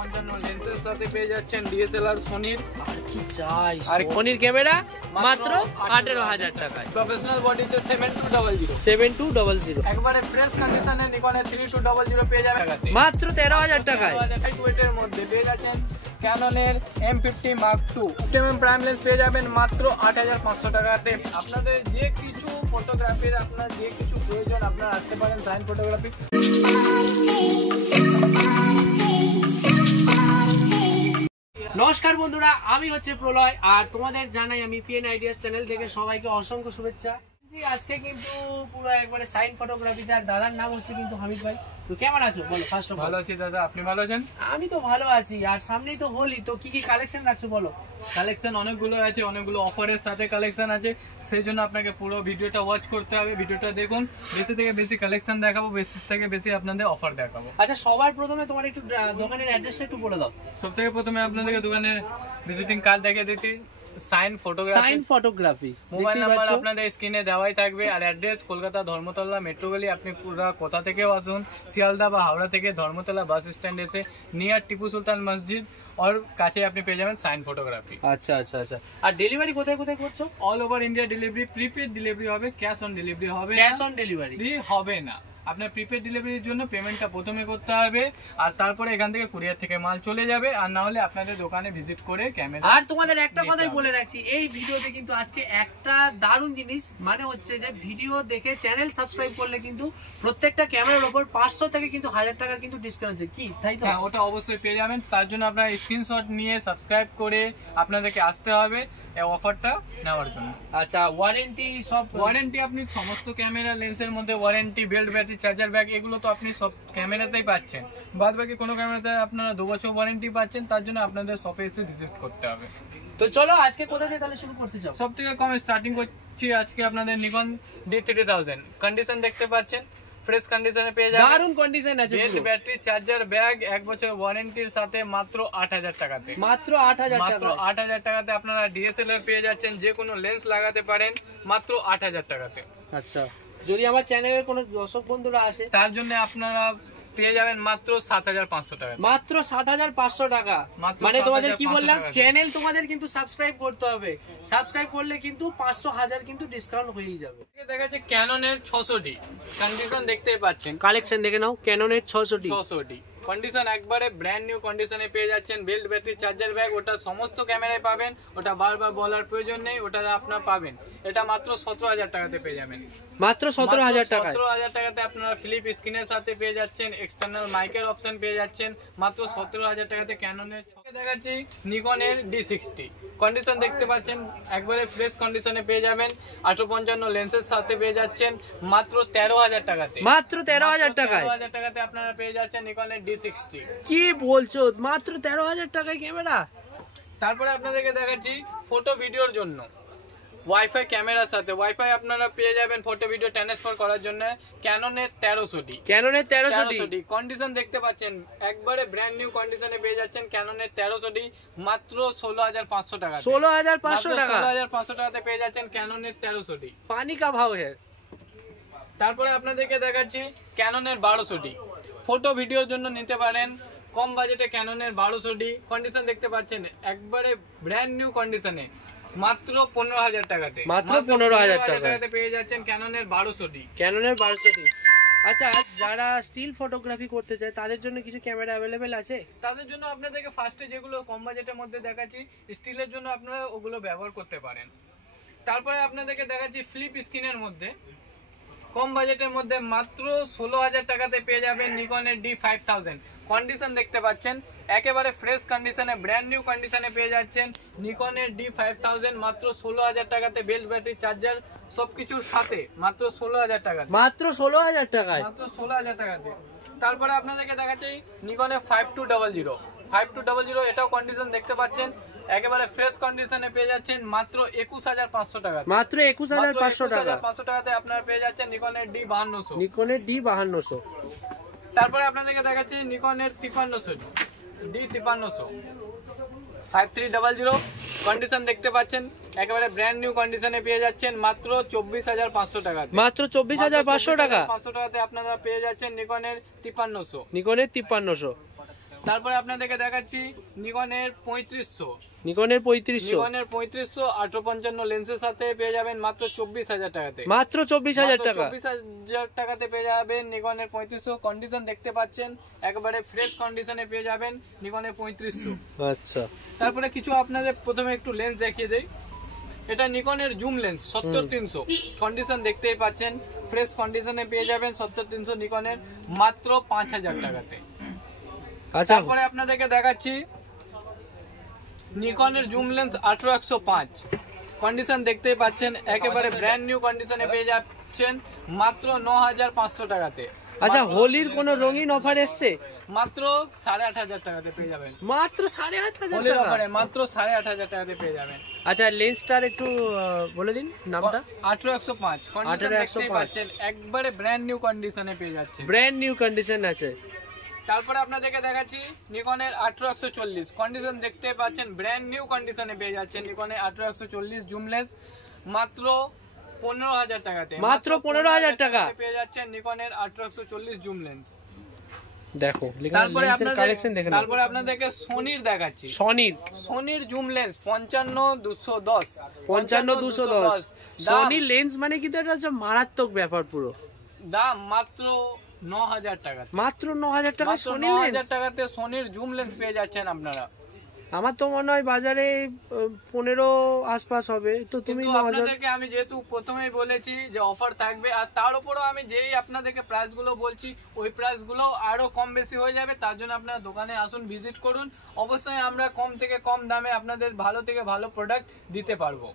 855 লেন্সের সাথে পেয়ে যাচ্ছেন ডিএসএলআর সোনির। আর কি চাই, আর সোনির ক্যামেরা মাত্র 18000 টাকায়। প্রফেশনাল বডিতে 7200 7200 একবারে ফ্রেশ কন্ডিশনে নিকনের 3200 পেয়ে যাবেন মাত্র 13000 টাকায়। লাইট ওয়েটের মধ্যে পেয়ে যাচ্ছেন ক্যাননের M50 Mark II premium prime lens পেয়ে যাবেন মাত্র 8500 টাকাতে। আপনাদের যে কিছু ফটোগ্রাফির আপনার যে কিছু প্রয়োজন আপনারা আসতে পারেন সাইন ফটোগ্রাফি। নমস্কার বন্ধুরা, আমি হচ্ছে প্রলয় আর তোমাদের জানাই আমি পিএন আইডিয়াস চ্যানেল থেকে সবাইকে অসংখ্য শুভেচ্ছা। আজকে কিন্তু পুরো একবারে সাইন ফটোগ্রাফিতে, আর দাদার নাম হচ্ছে কিন্তু হামিদ ভাই। তো কেমন আছো বলো? ফার্স্ট অফ অল ভালো আছি দাদা, আপনি ভালো আছেন? আমি তো ভালো আছি। আর সামনেই তো হোলি, তো কি কি কালেকশন রাখছো বলো? কালেকশন অনেকগুলো আছে, অনেকগুলো অফারের সাথে কালেকশন আছে, সেই জন্য আপনাকে পুরো ভিডিওটা ওয়াচ করতে হবে। ভিডিওটা দেখুন, বেশি থেকে বেশি কালেকশন দেখাবো, বেশি থেকে বেশি আপনাদের অফার দেখাবো। আচ্ছা, সবার প্রথমে তোমার একটু দোকানের অ্যাড্রেসটা একটু বলে দাও। সব থেকে প্রথমে আপনাদেরকে দোকানের ভিজিটিং কার্ড দেখিয়ে দিতে। সাইন ফটোগ্রাফি মোবাইল নাম্বার আপনাদের স্ক্রিনে দেওয়াই থাকবে, আর অ্যাড্রেস কলকাতা ধর্মতলা মেট্রো গলি। আপনি পুরো কোথা থেকেও আসুন, শিয়ালদা বা হাওড়া থেকে ধর্মতলা বাস স্ট্যান্ড এসে নিয়ার টিপু সুলতান মসজিদ ওর কাছে আপনি পেয়ে যাবেন সাইন ফটোগ্রাফি। আচ্ছা আচ্ছা আচ্ছা। আর ডেলিভারি কোথায় কোথায় করছো? All over India delivery, prepaid delivery হবে, ক্যাশ অন ডেলিভারি হবে। ক্যাশ অন ডেলিভারি হবে না, আপনার প্রিপেড ডেলিভারির জন্য পেমেন্টটা প্রথমে করতে হবে, আর তারপরে এখান থেকে কুরিয়ার থেকে মাল চলে যাবে, আর না হলে আপনাদের দোকানে ভিজিট করে ক্যামেরা। আর তোমাদের একটা কথাই বলে রাখছি, এই ভিডিওতে কিন্তু আজকে একটা দারুণ জিনিস, মানে হচ্ছে যে ভিডিও দেখে চ্যানেল সাবস্ক্রাইব করলে কিন্তু প্রত্যেকটা ক্যামেরার উপর 500 থেকে কিন্তু 1000 টাকার কিন্তু ডিসকাউন্ট আছে। কি তাই তো? হ্যাঁ, ওটা অবশ্যই পেয়ে যাবেন। তার জন্য আপনারা স্ক্রিনশট নিয়ে সাবস্ক্রাইব করে আপনাদেরকে আসতে হবে এই অফারটা নেওয়ার জন্য। আচ্ছা, ওয়ারেন্টি সব? ওয়ারেন্টি আপনি সমস্ত ক্যামেরা লেন্সের মধ্যে warranty, belt, battery, charger bag, এগুলো তো আপনি সব ক্যামেরাতেই পাচ্ছেন। বাদ বাকি কোনো ক্যামেরাতে আপনারা 2 বছর ওয়ারেন্টি পাচ্ছেন। তার জন্য আপনাদের শপে এসে ভিজিট করতে হবে। তো চলো আজকে কোথা থেকে তাহলে শুরু করতে চাও? সব থেকে কম স্টার্টিং করছি আজকে আপনাদের নিকন D3000। কন্ডিশন দেখতে পাচ্ছেন, ফ্রেশ কন্ডিশনে পেয়ে যাবেন। দারুণ কন্ডিশন আছে, বেল্ট, ব্যাটারি, চার্জার ব্যাগ 1 বছর ওয়ারেন্টির সাথে মাত্র 8000 টাকাতে। মাত্র 8000 টাকা। মাত্র 8000 টাকাতে আপনারা ডিএসএলআর পেয়ে যাচ্ছেন, যে কোনো লেন্স লাগাতে পারেন মাত্র 8000 টাকাতে। আচ্ছা, যদি আমার চ্যানেলের কোনো দর্শক বন্ধুরা আসে তার জন্য আপনারা পেয়ে যাবেন মাত্র 7500 টাকা। মাত্র 7500 টাকা। মানে তোমাদের কি বললাম, চ্যানেল তোমাদের কিন্তু সাবস্ক্রাইব করতে হবে। সাবস্ক্রাইব করলে কিন্তু 500-1000 কিন্তু ডিসকাউন্ট হয়ে যাবে। দেখাচ্ছে ক্যাননের 600D কন্ডিশন দেখতেই পাচ্ছেন। কালেকশন দেখে নাও, ক্যাননের 600D কন্ডিশন একবারে ব্র্যান্ড নিউ কন্ডিশনে পেয়ে যাচ্ছেন। বেল্ট, ব্যাটারি, চার্জার ব্যাগ, ওটা সমস্ত ক্যামেরায় পাবেন, ওটা বারবার বলার প্রয়োজন নেই, ওটা আপনারা পাবেন। এটা মাত্র 17000 টাকাতে পেয়ে যাবেন। মাত্র 17000 টাকা। 17000 টাকাতে আপনারা ফিলিপ স্ক্রিনের সাথে পেয়ে যাচ্ছেন, এক্সটার্নাল মাইকের অপশন পেয়ে যাচ্ছেন মাত্র 17000 টাকাতে। ক্যাননের দেখাচ্ছি নিকনের D60 কন্ডিশন দেখতে পাচ্ছেন, একবারে ফ্রেশ কন্ডিশনে পেয়ে যাবেন। 855 লেন্সের সাথে পেয়ে যাচ্ছেন মাত্র 13000 টাকাতে। মাত্র 13000 টাকায়। 13000 টাকাতে আপনারা পেয়ে যাচ্ছেন নিকনের D60। কি বলছো, মাত্র 13000 টাকায় ক্যামেরা? তারপরে আপনাদেরকে দেখাচ্ছি ফটো ভিডিওর জন্য ওয়াইফাই ক্যামেরার সাথে। ওয়াইফাই আপনারা পেয়ে যাবেন ফটো ভিডিও ট্রান্সফার করার জন্য ক্যাননের 1300D। ক্যাননের 1300D কন্ডিশন দেখতে পাচ্ছেন, একবারে ব্র্যান্ড নিউ কন্ডিশনে পেয়ে যাচ্ছেন ক্যাননের 1300D মাত্র 16500 টাকা। 16500 টাকা। 16500 টাকাতে পেয়ে যাচ্ছেন ক্যাননের 1300D। পানি কা ভাও है। তারপরে আপনাদেরকে দেখাচ্ছি ক্যাননের 1200D ফটো ভিডিওর জন্য নিতে পারেন কম বাজেটে। ক্যাননের 1200D কন্ডিশন দেখতে পাচ্ছেন, একবারে ব্র্যান্ড নিউ কন্ডিশনে মাত্র 15000 টাকাতে। মাত্র 15000 টাকাতে পেয়ে যাচ্ছেন ক্যাননের 1200D। ক্যাননের 1200D। আচ্ছা, যারা স্টিল ফটোগ্রাফি করতে চায় তাদের জন্য কিছু ক্যামেরা অ্যাভেলেবেল আছে? তাদের জন্য আপনাদেরকে ফার্স্টে যেগুলো কম বাজেটের মধ্যে দেখাচ্ছি, স্টিলের জন্য আপনারা ওগুলো ব্যবহার করতে পারেন। তারপরে আপনাদেরকে দেখাচ্ছি ফ্লিপ স্ক্রিনের মধ্যে কম বাজেটের মধ্যে মাত্র 16000 টাকাতে পেয়ে যাবেন নিকনের D5000। কন্ডিশন দেখতে পাচ্ছেন, একেবারে ফ্রেশ কন্ডিশনে ব্র্যান্ড নিউ কন্ডিশনে পেয়ে যাচ্ছেন নিকনের D5000 মাত্র 16000 টাকাতে। বেল্ট, ব্যাটারি, চার্জার সবকিছুর সাথে মাত্র 16000 টাকা। মাত্র 16000 টাকায়। মাত্র 16000 টাকাতে। তারপরে আপনাদেরকে দেখাচ্ছি নিকনের 5200। এটাও কন্ডিশন দেখতে পাচ্ছেন, একেবারে ফ্রেশ কন্ডিশনে পেয়ে যাচ্ছেন মাত্র 21500 টাকা। মাত্র 21500 টাকা। 500 টাকাতে আপনারা পেয়ে যাচ্ছেন নিকনের D5200। নিকনের D5200। তারপরে আপনাদেরকে দেখাচ্ছি নিকনের 5300 D5300 5300 কন্ডিশন দেখতে পাচ্ছেন, একেবারে ব্র্যান্ড নিউ কন্ডিশনে পেয়ে যাচ্ছেন মাত্র 24500 টাকা। মাত্র 24500 টাকা। 500 টাকাতে আপনারা পেয়ে যাচ্ছেন নিকনের 5300। নিকনের 5300। তারপরে আপনাদেরকে দেখাচ্ছি নিকনের 3500। নিকনের 3500, নিকনের 3500 855 লেন্সের সাথে পেয়ে যাবেন মাত্র 24,000 টাকাতে। মাত্র 24,000 টাকা। 24,000 টাকাতে পেয়ে যাবেন নিকনের 3500। কন্ডিশন দেখতে পাচ্ছেন একেবারে ফ্রেশ কন্ডিশনে পেয়ে যাবেন নিকনের 3500। আচ্ছা, তারপরে কিছু আপনাদের প্রথমে একটু লেন্স দেখিয়ে দেই। এটা নিকনের জুম লেন্স 70-300। কন্ডিশন দেখতেই পাচ্ছেন ফ্রেশ কন্ডিশনে পেয়ে যাবেন 70-300 নিকনের মাত্র 5,000 টাকাতে। আচ্ছা, তারপরে আপনাদেরকে দেখাচ্ছি নিকনের জুম লেন্স 18-105। কন্ডিশন দেখতেই পাচ্ছেন একেবারে ব্র্যান্ড নিউ কন্ডিশনে পেয়ে যাচ্ছেন মাত্র 9,500 টাকাতে। আচ্ছা, হোলির কোনো রঙিন অফার এসছে? মাত্র 8,500 টাকাতে পেয়ে যাবেন। মাত্র 8,500 হোলির টাকা? অফারে মাত্র 8,500 টাকাতে পেয়ে যাবেন। আচ্ছা, লেন্সটার একটু বলে দিন নামটা। 18-105 কন্ডিশন দেখতেই পাচ্ছেন একবারে ব্র্যান্ড নিউ কন্ডিশনে পেয়ে যাচ্ছে। ব্র্যান্ড নিউ কন্ডিশন আছে। তারপরে আপনাদেরকে দেখাচ্ছি নিকনের 18-140। কন্ডিশন দেখতে পাচ্ছেন ব্র্যান্ড নিউ কন্ডিশনে পেয়ে যাচ্ছেন নিকনের 18-140 জুম লেন্স মাত্র 15,000 টাকাতে। মাত্র 15,000 টাকা পেয়ে যাচ্ছেন নিকনের 18-140 জুম লেন্স। দেখো, তারপরে লেন্সের কালেকশন দেখে নাও। তারপরে আপনাদেরকে সোনির দেখাচ্ছি। সোনির জুম লেন্স 55-210। 55-210 সোনির লেন্স মানে কিন্তু এটা হচ্ছে মারাত্মক ব্যাপার পুরো। দাম মাত্র 9,000 টাকা। মাত্র 9,000 টাকা সোনির লেন্স। 9,000 টাকাতে সোনির জুম লেন্স পেয়ে যাচ্ছেন আপনারা। আমার তো মনে হয় বাজারে 15 আশপাশ হবে। তো তুমি আপনাদেরকে আমি যেহেতু প্রথমেই বলেছি যে অফার থাকবে, আর তার উপরও আমি যেই আপনাদেরকে প্রাইস গুলো বলছি ওই প্রাইস গুলো আরো কম বেশি হয়ে যাবে। তার জন্য আপনারা দোকানে আসুন, ভিজিট করুন। অবশ্যই আমরা কম থেকে কম দামে আপনাদের ভালো থেকে ভালো প্রোডাক্ট দিতে পারবো।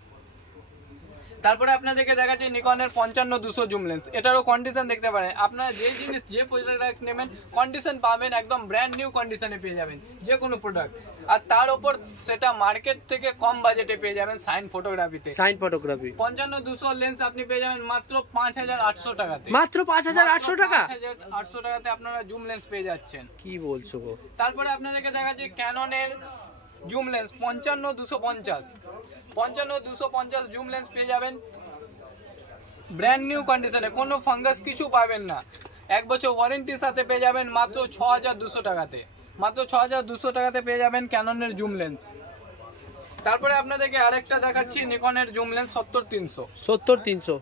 তারপরে আপনাদেরকে দেখাচ্ছি নিকনের 55-200 জুম লেন্স। এটারও কন্ডিশন দেখতে পারেন। আপনারা যে জিনিস যে প্রোডাক্ট নেবেন কন্ডিশন পাবেন একদম ব্র্যান্ড নিউ কন্ডিশনে পেয়ে যাবেন যে কোনো প্রোডাক্ট। আর তার উপর সেটা মার্কেট থেকে কম বাজেটে পেয়ে যাবেন সাইন ফটোগ্রাফিতে। 55-200 লেন্স আপনি পেয়ে যাবেন মাত্র 5,800 টাকাতে। মাত্র 5,800 টাকা? 5,800 টাকাতে আপনারা জুম লেন্স পেয়ে যাচ্ছেন। কি বলছো গো? তারপরে আপনাদেরকে দেখাচ্ছি ক্যাননের জুম লেন্স 55-250। 55-250 জুম লেন্স পেয়ে যাবেন ব্র্যান্ড নিউ কন্ডিশনে, কোনো ফাঙ্গাস কিছু পাবেন না। 1 বছর ওয়ারেন্টির সাথে পেয়ে যাবেন মাত্র 6,200 টাকাতে। মাত্র 6,200 টাকাতে পেয়ে যাবেন ক্যাননের জুম লেন্স। তারপরে আপনাদেরকে আরেকটা দেখাচ্ছি নিকনের জুম লেন্স 70-300।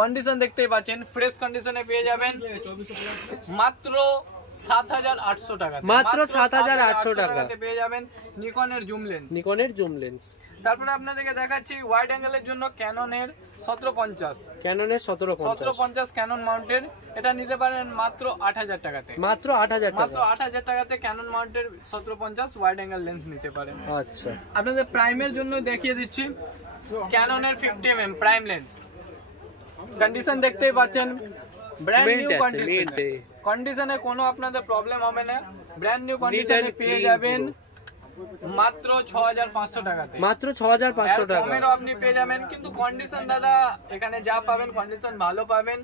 কন্ডিশন দেখতেই পাচ্ছেন ফ্রেশ কন্ডিশনে পেয়ে যাবেন মাত্র 7,800 টাকা। মাত্র 7,800 টাকাতে পেয়ে যাবেন নিকনের জুম লেন্স। তারপরে আপনাদেরকে দেখাচ্ছি ওয়াইড অ্যাঙ্গেলের জন্য ক্যাননের 1750 ক্যানন মাউন্টেড। এটা নিতে পারেন মাত্র 8,000 টাকাতে। মাত্র 8,000 টাকাতে Canon mounted 1750 wide angle lens নিতে পারেন। আচ্ছা, আপনাদের প্রাইমের জন্য দেখিয়ে দিচ্ছি ক্যাননের 50mm প্রাইম লেন্স। কন্ডিশন দেখতেই পাচ্ছেন ব্র্যান্ড নিউ কন্ডিশনে কোনো আপনাদের প্রবলেম হবে না। ব্র্যান্ড নিউ কন্ডিশনে পেয়ে যাবেন মাত্র 6,500 টাকাতে। মাত্র 6,500 টাকা কমেরও আপনি পেয়ে যাবেন। কিন্তু কন্ডিশন দাদা এখানে যা পাবেন কন্ডিশন ভালো পাবেন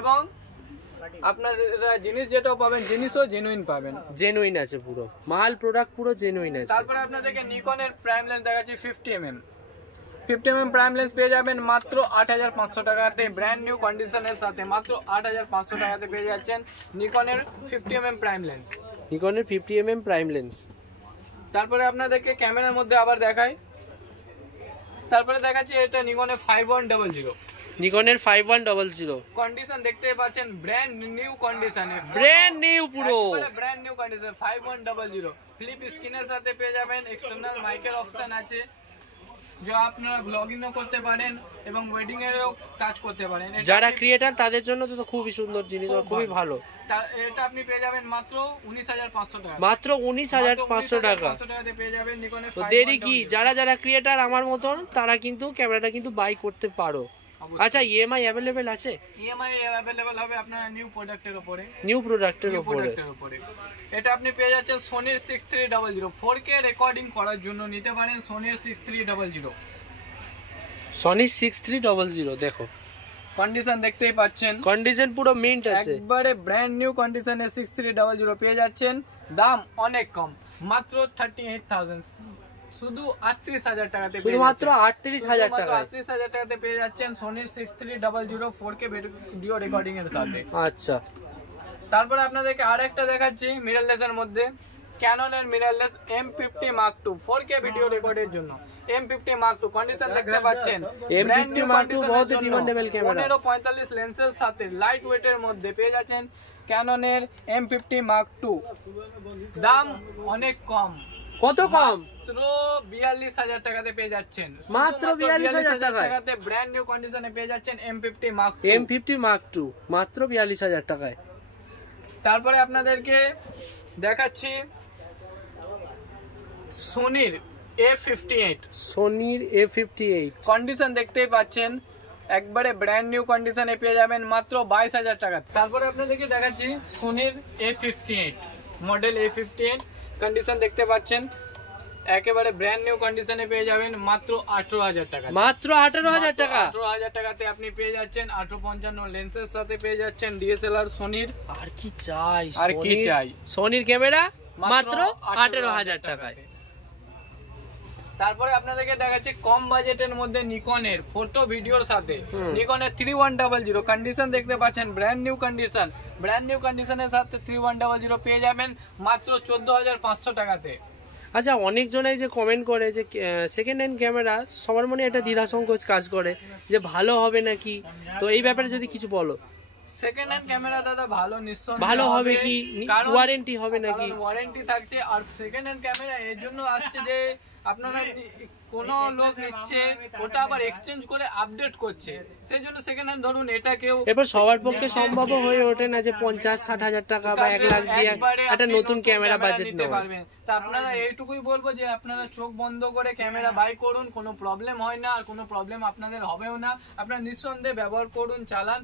এবং আপনারা জিনিস যেটাও পাবেন জিনিসও জেনুইন পাবেন। জেনুইন আছে, পুরো মাল প্রোডাক্ট পুরো জেনুইন আছে। তারপরে আপনাদেরকে নিকনের প্রাইম লেন্স দেখাচ্ছি 50mm প্রাইম লেন্স পেয়ে যাবেন মাত্র 8,500 টাকাতে ব্র্যান্ড নিউ কন্ডিশনের সাথে। মাত্র 8,500 টাকাতে পেয়ে যাচ্ছেন নিকনের 50mm প্রাইম লেন্স। নিকনের 50mm প্রাইম লেন্স। তারপরে আপনাদেরকে ক্যামেরার মধ্যে আবার দেখাই। তারপরে দেখাচ্ছি এটা নিকনের 5100। নিকনের 5100 কন্ডিশন দেখতেই পাচ্ছেন ব্র্যান্ড নিউ কন্ডিশনে, ব্র্যান্ড নিউ পুরো ব্র্যান্ড নিউ কন্ডিশন 5100। ফ্লিপ স্ক্রিনের সাথে পেয়ে যাবেন, এক্সটার্নাল মাইকের অপশন আছে যা আপনারা ব্লগিংও করতে পারেন এবং ওয়েডিং এরও কাজ করতে পারেন। যারা ক্রিয়েটর তাদের জন্য তো খুবই সুন্দর জিনিস, খুবই ভালো। এটা আপনি পেয়ে যাবেন মাত্র 19,500 টাকা। মাত্র 19,500 টাকা পেয়ে যাবেন নিকনের। তো দেরি কি, যারা ক্রিয়েটর আমার মতন তারা কিন্তু ক্যামেরাটা কিন্তু বাই করতে পারো। আচ্ছা, ইএমআই अवेलेबल আছে? ইএমআই अवेलेबल হবে আপনার নিউ প্রোডাক্টের উপরে। এটা আপনি পেয়ে যাচ্ছেন সোনির 6300 4K রেকর্ডিং করার জন্য নিতে পারেন সোনির 6300। সোনির 6300 দেখো কন্ডিশন দেখতেই পাচ্ছেন, কন্ডিশন পুরো মিন্ট আছে, একবারে ব্র্যান্ড নিউ কন্ডিশনে 6300 পেয়ে যাচ্ছেন। দাম অনেক কম, মাত্র 38,000, শুধু 38,000 টাকাতে, শুধুমাত্র 38,000 টাকা, 38,000 টাকাতে পেয়ে যাচ্ছেন সোনির 6300 4K ভিডিও রেকর্ডিং এর সাথে। আচ্ছা, তারপরে আপনাদেরকে আরেকটা দেখাচ্ছি মিররলেসের মধ্যে ক্যাননের mirrorless M50 Mark II 4K video রেকর্ডের জন্য M50 Mark II কন্ডিশন দেখতে পাচ্ছেন M50 Mark II বহুত ডিমান্ডেবল ক্যামেরা 1545 লেন্সের সাথে লাইট ওয়েটের মধ্যে পেয়ে যাচ্ছেন ক্যাননের M50 Mark II। দাম অনেক কম। কত কম? মাত্র 42000 টাকাতে পেয়ে যাচ্ছেন। মাত্র 42000 টাকাতে ব্র্যান্ড নিউ কন্ডিশনে পেয়ে যাচ্ছেন M50 Mark II। M50 Mark II মাত্র 42000 টাকায়। তারপরে আপনাদেরকে দেখাচ্ছি সোনির A58। সোনির A58 কন্ডিশন দেখতেই পাচ্ছেন একবারে ব্র্যান্ড নিউ কন্ডিশনে পেয়ে যাবেন মাত্র 22000 টাকা। তারপরে আপনাদেরকে দেখাচ্ছি সোনির A58 মডেল A58 কন্ডিশন দেখতে পাচ্ছেন একেবারে ব্র্যান্ড নিউ কন্ডিশনে পেয়ে যাবেন মাত্র 18000 টাকা। মাত্র 18000 টাকা। 18000 টাকাতে আপনি পেয়ে যাচ্ছেন 855 লেন্সের সাথে পেয়ে যাচ্ছেন DSLR সোনির। আর কি চাই? আর কি চাই? সোনির ক্যামেরা মাত্র 18000 টাকায়। তারপরে আপনাদেরকে দেখাচ্ছি কম বাজেটের মধ্যে নিকনের ফটো ভিডিওর সাথে নিকনের 3100 কন্ডিশন দেখতে পাচ্ছেন brand new condition. Brand new কন্ডিশনের সাথে 3100 পেয়ে যাবেন মাত্র 14500 টাকাতে। আচ্ছা, অনেকজনাই যে কমেন্ট করে যে সেকেন্ড হ্যান্ড ক্যামেরা সবার মনে একটা দ্বিধা সংকোচ কাজ করে যে ভালো হবে নাকি, তো এই ব্যাপারে যদি কিছু বলো। সেকেন্ড হ্যান্ড ক্যামেরা দাদা ভালো নিশ্চয়ই ভালো হবে কি, ওয়ারেন্টি হবে নাকি? ওয়ারেন্টি থাকছে। আর সেকেন্ড হ্যান্ড ক্যামেরা এর জন্য আসছে যে আপনারা কোনো লোক নিচ্ছে ওটা আবার এক্সচেঞ্জ করে আপডেট করছে, সেই জন্য সেকেন্ড হ্যান্ড ধরুন এটা কেউ এরপর সবার পক্ষে সম্ভব হয়ে ওঠে না যে 50-60 হাজার টাকা বা 1 লাখ দিয়ে একটা নতুন ক্যামেরা বাজেট নিতে পারবেন। তা আপনারা এইটুকুই বলবো যে আপনারা চোখ বন্ধ করে ক্যামেরা বাই করুন, কোনো প্রবলেম হয় না আর কোনো প্রবলেম আপনাদের হবেও না। আপনারা নিঃসন্দেহে ব্যবহার করুন, চালান।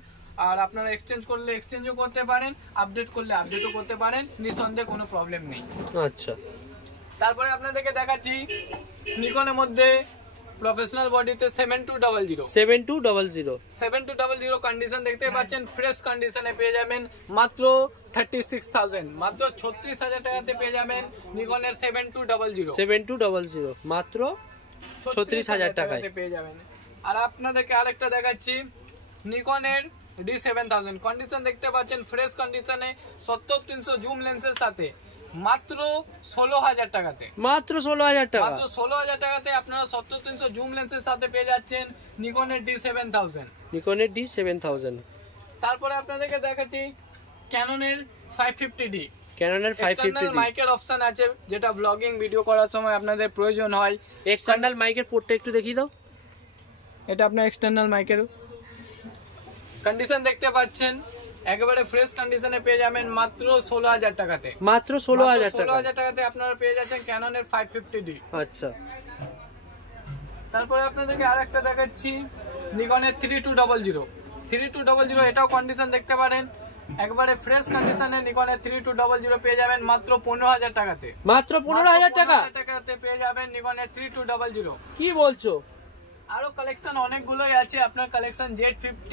আর আপনারা এক্সচেঞ্জ করলে এক্সচেঞ্জও করতে পারেন, আপডেট করলে আপডেটও করতে পারেন, নিঃসন্দেহে কোনো প্রবলেম নেই। আচ্ছা, তারপরে আপনাদেরকে দেখাচ্ছি নিকনের মধ্যে প্রফেশনাল বডিতে 7200 কন্ডিশন দেখতে পাচ্ছেন ফ্রেশ কন্ডিশনে পেয়ে যাবেন মাত্র 36000 মাত্র 36000 টাকাতে পেয়ে যাবেন নিকনের 7200 মাত্র 36000 টাকায় পেয়ে যাবেন। আর আপনাদেরকে আরেকটা দেখাচ্ছি নিকনের D7000 কন্ডিশন দেখতে পাচ্ছেন ফ্রেশ কন্ডিশনে 70-300 জুম লেন্সের সাথে মাত্র 16000 টাকাতে। মাত্র 16000 টাকা। মাত্র 16000 টাকাতে আপনারা 70-300 জুম লেন্সের সাথে পেয়ে যাচ্ছেন নিকনের D7000। তারপরে আপনাদেরকে দেখাচ্ছি ক্যাননের 550D। ক্যাননের 550D মাইকের অপশন আছে যেটা ব্লগিং ভিডিও করার সময় আপনাদের প্রয়োজন হয়। এক্সটার্নাল মাইকের পোর্টটা একটু দেখিয়ে দাও। এটা আপনার এক্সটার্নাল মাইকের কন্ডিশন দেখতে পাচ্ছেন একেবারে ফ্রেশ কন্ডিশনে পেয়ে যাবেন মাত্র 16000 টাকাতে। মাত্র 16000 টাকাতে আপনারা পেয়ে যাচ্ছেন ক্যাননের 550D। আচ্ছা, তারপরে আপনাদেরকে আরেকটা দেখাচ্ছি নিকনের 3200 এটাও কন্ডিশন দেখতে পারেন একবারে ফ্রেশ কন্ডিশনে নিকনের 3200 পেয়ে যাবেন মাত্র 15000 টাকাতে। মাত্র 15000 টাকাতে পেয়ে যাবেন নিকনের 3200। কি বলছো? আরো কালেকশন অনেকগুলোই আছে। আপনার কালেকশন Z50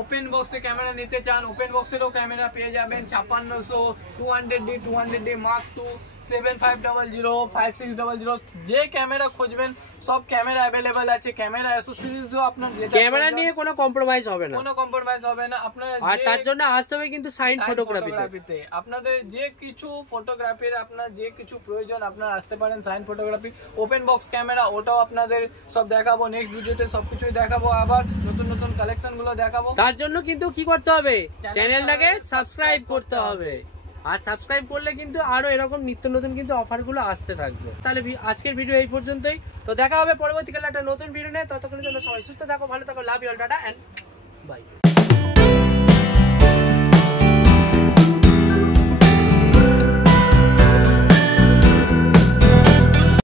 ওপেন বক্সে ক্যামেরা নিতে চান, ওপেন বক্সেরও ক্যামেরা পেয়ে যাবেন 5600 200D Mark II 7500 5600 যে ক্যামেরা খুঁজবেন সব ক্যামেরা अवेलेबल আছে। ক্যামেরা অ্যাসেসরিজও আপনার ক্যামেরা নিয়ে কোনো কম্প্রোমাইজ হবে না, কোনো কম্প্রোমাইজ হবে না। আপনার আর তার জন্য আসতে হবে কিন্তু সাইন ফটোগ্রাফিতে। আপনাদের যে কিছু ফটোগ্রাফির আপনার যে কিছু প্রয়োজন আপনারা আসতে পারেন sign photography. Open box camera ওটাও আপনাদের সব দেখাবো, নেক্সট ভিডিওতে সবকিছুই দেখাবো, আবার নতুন নতুন কালেকশন গুলো দেখাবো। তার জন্য কিন্তু কি করতে হবে? চ্যানেলটাকে সাবস্ক্রাইব করতে হবে। আর সাবস্ক্রাইব করলে কিন্তু আরো এরকম নিত্য নতুন কিন্তু অফার গুলো আসতে থাকবে। তাহলে আজকের ভিডিও এই পর্যন্তই। তো দেখা হবে পরবর্তীকালে একটা নতুন ভিডিও নিয়ে। ততক্ষণের জন্য সবাই সুস্থ থাকো, ভালো থাকো। Love you all, tata and by.